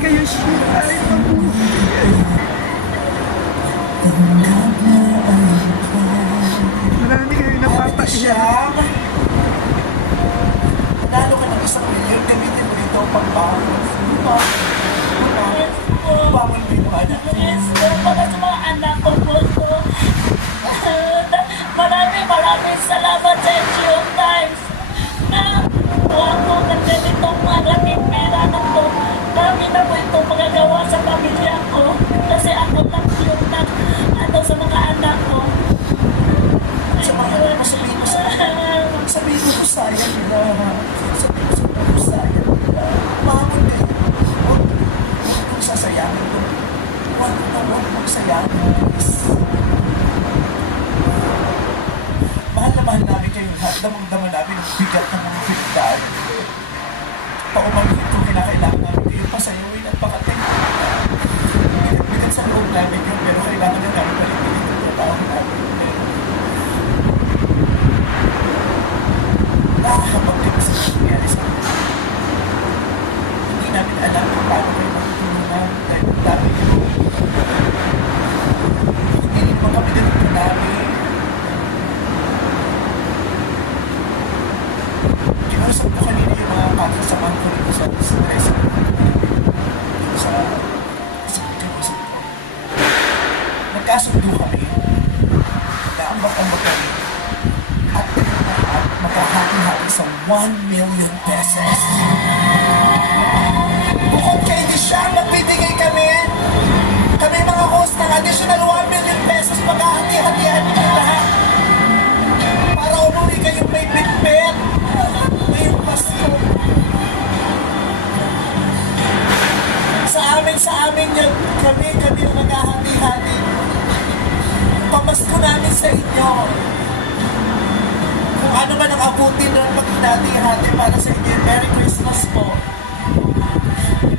kayo sure ay mabuhay. Marami kayo napapaiyak. Nanalo ka ng 1,000,000, gamitin mo ito pagbangon. Bangon mo yung anak. Yes, para sa mga anak ko po to. Maraming salamat sa NGO Times na ako ng ganitong malaking pera na to. Dami na po itong magagawa sa pamilya ko kasi ako lang yung sa mga anak ko. Sa mga anak mo, sabihin mo ko sayang nila. Sabihin mo ko sayang nila. Bangon din. Huwag mong sasayangin ito. Huwag mong sayangin. Mahal na mahal namin kayo lahat. Damang-dama namin ang bigat ng mga pinagdaan. Paumangkin kung kinakailangan namin kayo pasayawin at pakating. Bigat sa loob namin yun, pero kailangan na namin balikin yung trabaho namin. Nakakapagtin sa nangyari sa amin. Hindi namin alam kung paano kayo matutulungan dahil ang dami nyo. Hindi naman kami ganito namin. Kinusap ko kanina yung mga kakasamahan ko rin sa stress. Sa kinusap ko. Nagkasundo kami na ambak-ambak kami at makahati-hati sa 1,000,000 pesos. Bukod kay Dishang, nagbibigay kami mga host ng additional 1,000,000 pesos, maghahati-hatihan nyo lahat para umuwi kayong may bitbit ngayong Pasko. Sa amin yan, kami ang maghahati-hati. Pamasko namin sa inyo. Kung ano man ang abutin ng pag-hati-hati para sa inyo. Merry Christmas po.